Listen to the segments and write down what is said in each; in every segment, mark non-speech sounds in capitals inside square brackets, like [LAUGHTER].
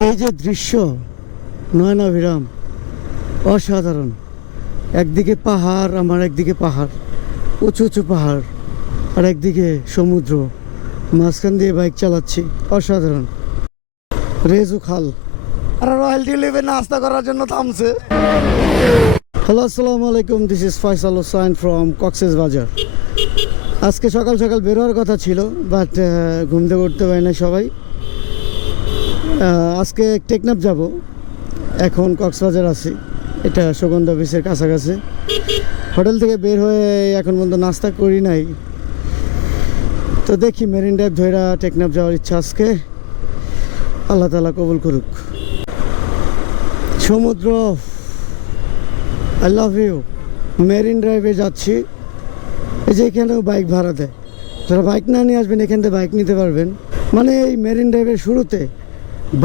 এই যে দৃশ্য, নয়নাভিরাম, অসাধারণ। একদিকে পাহাড়, আমার একদিকে পাহাড়, উঁচু উঁচু পাহাড়, আর একদিকে সমুদ্র। মাঝখান দিয়ে বাইক চালাচ্ছি, অসাধারণ। রেজু খাল। আর রয়্যালটি লেভে নাস্তা করার জন্য থামছে। হ্যালো, আসসালামু আলাইকুম this is Faisal Hossain from Cox's Bazar আজকে সকাল সকাল বেরোয়ার কথা ছিল বাট ঘুম থেকে উঠতে পারি না সবাই। আজকে টেকনাফ যাব। এখন কক্সবাজার আছি। এটা সুগন্ধ অফিসের কাছাকাছি। হোটেল থেকে বের হয়ে এখন পর্যন্ত নাস্তা করি নাই। তো দেখি মেরিন ড্রাইভ ধৈরা টেকনাফ যাওয়ার ইচ্ছা আজকে। আল্লাহ তালা কবুল করুক। সমুদ্র আই লাভ ইউ মেরিন ড্রাইভে যাচ্ছি। এই যে এখানেও বাইক ভাড়া দেয়। যারা বাইক না নিয়ে আসবেন, এখান থেকে বাইক নিতে পারবেন। মানে এই মেরিন ড্রাইভের শুরুতে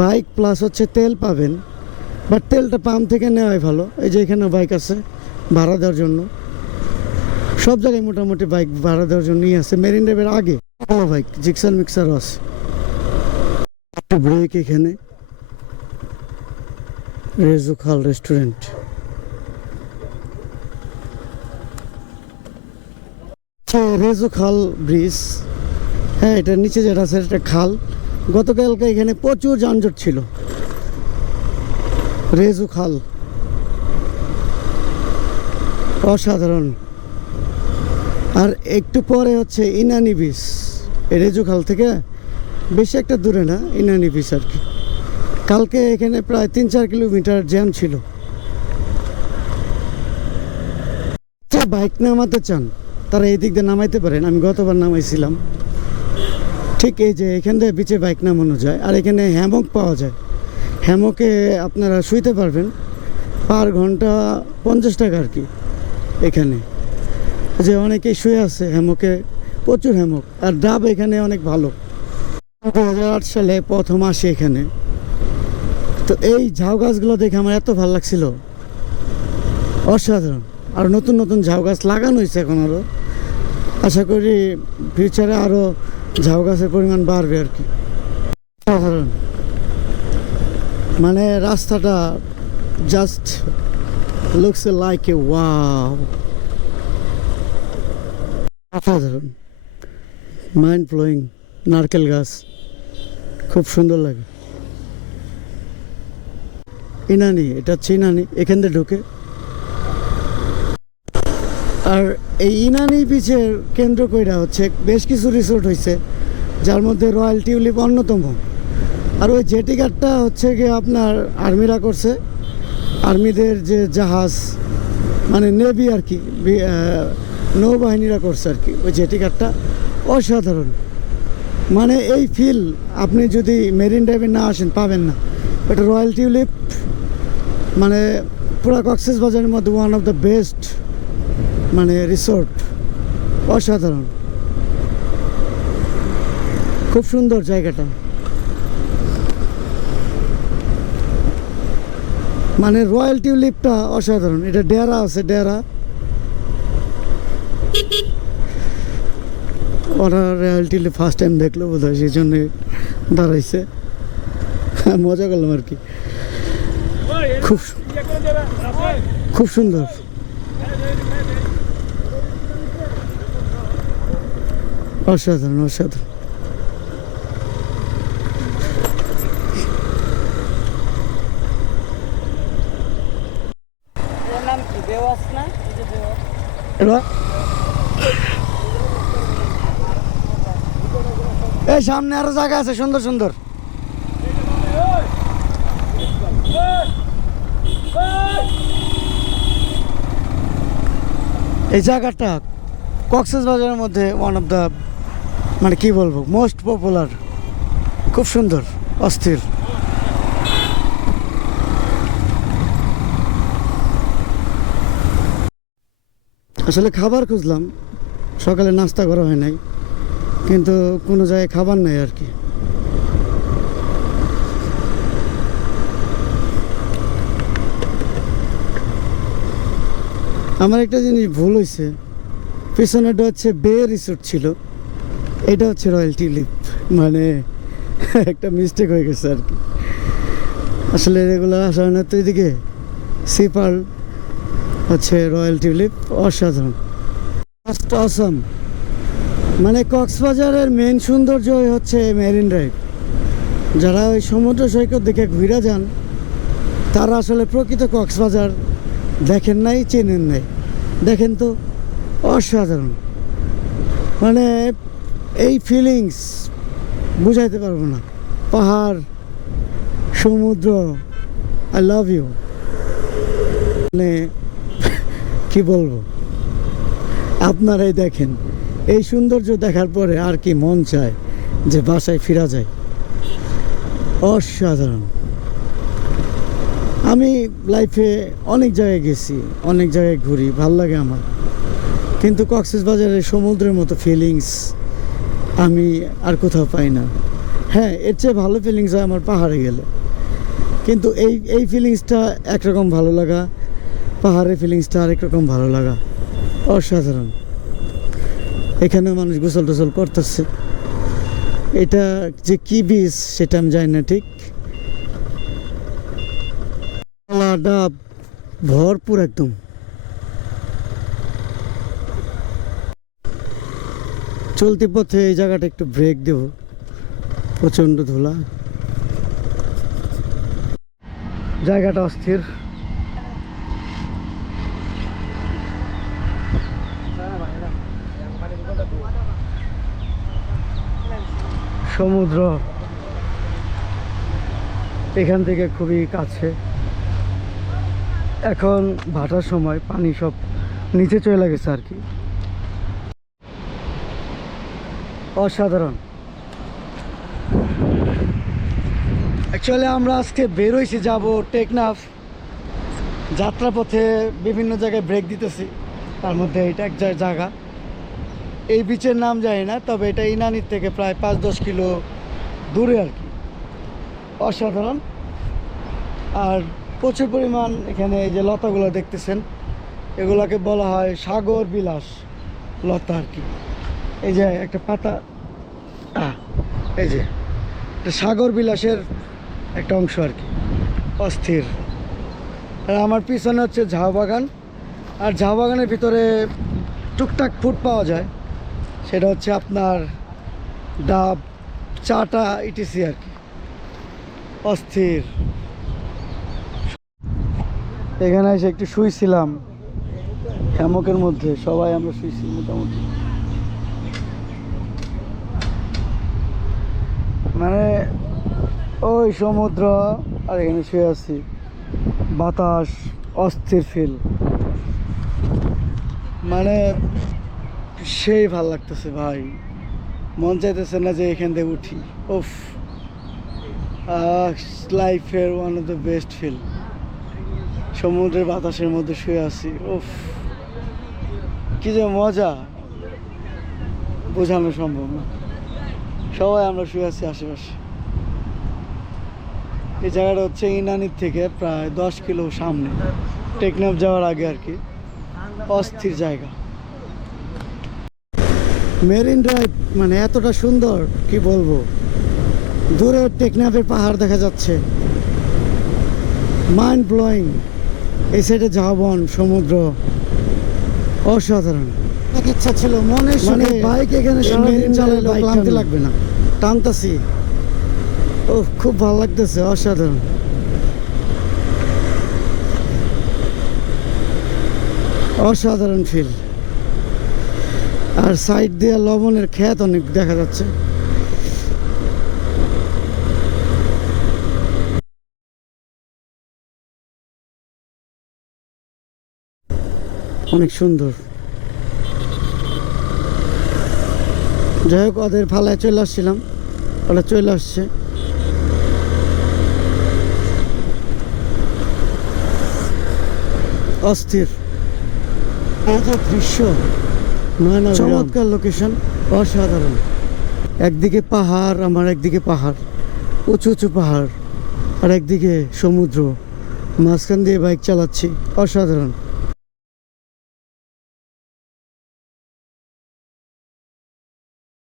বাইক প্লাস হচ্ছে তেল পাবেন। বাট তেলটা পাম্প থেকে নেওয়াই ভালো। এই যে এখানে বাইক আছে, ভাড়া দেওয়ার জন্য। সব জায়গায় মোটামুটি বাইক ভাড়া দেওয়ার জন্যই আছে। মেরিন ড্রাইভের আগে ভালো বাইক জিক্সার মিক্সারও আছে। একটু ব্রেক এখানে। রেজু খাল রেস্টুরেন্ট রেজু খাল ব্রিজ হ্যাঁ এটা নিচে যেটা আছে, এটা খাল। গতকালকে এখানে প্রচুর যানজট ছিল। রেজু খাল। অসাধারণ। আর একটু পরে হচ্ছে ইনানি বিচ। রেজু খাল থেকে বেশি একটা দূরে না, ইনানি বিচ আর কি। কালকে এখানে প্রায় তিন চার কিলোমিটার জ্যাম ছিল। বাইক নামাতে চান, তারা এই দিক দিয়ে নামাইতে পারেন। আমি গতবার নামাইছিলাম। ঠিক এই যে এখান থেকে বিচে বাইক নামানো যায়, আর এখানে হ্যামক পাওয়া যায়। হ্যামকে আপনারা শুইতে পারবেন, পার ঘণ্টা পঞ্চাশ টাকা আর কি এখানে। যে অনেকেই শুয়ে আছে হ্যামকে প্রচুর হ্যামক আর ডাব এখানে অনেক ভালো। দু হাজার আট সালে প্রথম আসি এখানে। তো এই ঝাউ গাছগুলো দেখে আমার এত ভালো লাগছিল। অসাধারণ। আর নতুন নতুন ঝাউ গাছ লাগানো হয়েছে এখন আরও আশা করি ফিউচারে আরও ঝাউ গাছের পরিমাণ বাড়বে আর কি। সাধারণ। মানে রাস্তাটা just looks like a wow অসাধারণ। মাইন্ড ফ্লোয়িং নারকেল গাছ। খুব সুন্দর লাগে। ইনানি, এটা হচ্ছে ইনানি। এখান থেকে ঢুকে আর এই ইনানি বিচের কেন্দ্র কইরা হচ্ছে বেশ কিছু রিসোর্ট হয়েছে যার মধ্যে রয়্যাল টিউলিপ অন্যতম। আর ওই জেটি ঘাটটা হচ্ছে গিয়ে আপনার আর্মিরা করছে। আর্মিদের যে জাহাজ মানে নেভি আর কি নৌবাহিনীরা করছে আর কি, ওই জেটি ঘাটটা অসাধারণ। মানে এই ফিল আপনি যদি মেরিন ড্রাইভে না আসেন, পাবেন না। এটা রয়্যাল টিউলিপ মানে পুরা কক্সেস বাজারের মধ্যে ওয়ান অফ দ্য বেস্ট মানে রিসোর্ট অসাধারণ। খুব সুন্দর জায়গাটা। মানে রয়্যাল টিউলিপটা অসাধারণ। এটা ডেরা আছে ডেরা ওরা রয়্যাল টিউলিপ ফার্স্ট টাইম দেখল বোধ হয় সেই জন্যে দাঁড়াইছে। মজা করলাম আর কি। খুব খুব সুন্দর। অসাধারণ অসাধারণ এই সামনে আরও জায়গা আছে সুন্দর সুন্দর এই জায়গাটা কক্সেস বাজারের মধ্যে ওয়ান অফ দ্য মানে কি বলব মোস্ট পপুলার খুব সুন্দর, অস্থির। আসলে খাবার খুঁজলাম, সকালে নাস্তা করা হয় নাই, কিন্তু কোনো জায়গায় খাবার নাই আর কি। আমার একটা জিনিস ভুল হয়েছে পিছনেটা হচ্ছে বে রিসোর্ট ছিল। এটা হচ্ছে রয়্যাল টিউলিপ মানে [LAUGHS] একটা মিস্টেক হয়ে গেছে আর কি। আসলে রেগুলার আসা হয় না তো এদিকে সিপার হচ্ছে রয়্যাল টিউলিপ অসাধারণ। জাস্ট অসম মানে কক্সবাজারের মেন সৌন্দর্য হচ্ছে মেরিন ড্রাইভ যারা ওই সমুদ্র সৈকত দেখে ঘুরে যান, তারা আসলে প্রকৃত কক্সবাজার দেখেন নাই, চেনেন নাই। দেখেন তো অসাধারণ। মানে এই ফিলিংস বুঝাইতে পারব না। পাহাড়, সমুদ্র আই লাভ ইউ মানে কি বলব? আপনারাই দেখেন, এই সৌন্দর্য দেখার পরে আর কি মন চায় যে বাসায় ফিরা যায়। অসাধারণ। আমি লাইফে অনেক জায়গায় গেছি, অনেক জায়গায় ঘুরি, ভালো লাগে আমার। কিন্তু কক্সেস বাজারে সমুদ্রের মতো ফিলিংস আমি আর কোথাও পাই না। হ্যাঁ এর চেয়ে ভালো ফিলিংস হয় আমার পাহাড়ে গেলে। কিন্তু এই এই ফিলিংসটা একরকম ভালো লাগা, পাহাড়ের ফিলিংসটা আরেক রকম ভালো লাগা। অসাধারণ। এখানে মানুষ গোসল টোসল করতেছে। এটা যে কি বীজ, সেটা আমি জানি না ঠিক। ডাব, ভরপুর একদম। চলতি পথে এই জায়গাটা একটু ব্রেক দেব। প্রচণ্ড ধুলা। জায়গাটা অস্থির। সমুদ্র এখান থেকে খুবই কাছে। এখন ভাটার সময় পানি সব নিচে চলে গেছে আর কি। অসাধারণ। অ্যাকচুয়ালি আমরা আজকে বেরোইছি যাব টেকনাফ। যাত্রাপথে বিভিন্ন জায়গায় ব্রেক দিতেছি। তার মধ্যে এটা এক জায়গা। এই বিচের নাম জানি না, তবে এটা ইনানির থেকে প্রায় পাঁচ দশ কিলো দূরে আর কি। অসাধারণ। আর প্রচুর পরিমাণ এখানে এই যে লতাগুলো দেখতেছেন, এগুলাকে বলা হয় সাগর বিলাস লতা আর কি। এই যে একটা পাতা এই যে সাগর বিলাসের একটা অংশ আর কি, অস্থির। আর আমার পিছনে হচ্ছে ঝাউ বাগান, আর ঝাউ বাগানের ভিতরে টুকটাক ফুড পাওয়া যায়। সেটা হচ্ছে আপনার ডাব, চাটা, ইটিসি আর কি, অস্থির। এখানে এসে একটু শুইছিলাম, হ্যামকের মধ্যে, সবাই আমরা শুইছি মোটামুটি মানে ওই সমুদ্র, আর এখানে শুয়ে আছি। বাতাস, অস্থির ফিল মানে সেই ভালো লাগতেছে ভাই। মন চাইতেছে না যে এখান থেকে উঠি। ওফ লাইফের one of the best feel সমুদ্রের বাতাসের মধ্যে শুয়ে আছি। ওফ কি যে মজা। বোঝানো সম্ভব না। সবাই আমরা শুয়ে আছি আশেপাশে। এই জায়গাটা হচ্ছে ইনানির থেকে প্রায় দশ কিলো সামনে। টেকনাফ যাওয়ার আগে আর কি। অস্থির জায়গা। মেরিন ড্রাইভ মানে এতটা সুন্দর কি বলব? দূরে টেকনাফের পাহাড় দেখা যাচ্ছে। মাইন্ড ব্লোয়িং এই সাইডে ঝাবন সমুদ্র অসাধারণ। ইচ্ছা ছিল মনে মানে বাইক এখানে ক্লান্তি লাগবে না। টানতাছি। ও খুব ভালো লাগতেছে, অসাধারণ। অসাধারণ ফিল আর সাইড দিয়ে লবণের ক্ষেত অনেক দেখা যাচ্ছে। অনেক সুন্দর। যাই হোক, ওদের ফালায় চলে আসছিলাম। ওরা চলে আসছে। অস্থির। এত দৃশ্য নয়না চমৎকার লোকেশন অসাধারণ। একদিকে পাহাড় আমার একদিকে পাহাড়। উঁচু উঁচু পাহাড়। আর একদিকে সমুদ্র। মাঝখান দিয়ে বাইক চালাচ্ছি। অসাধারণ।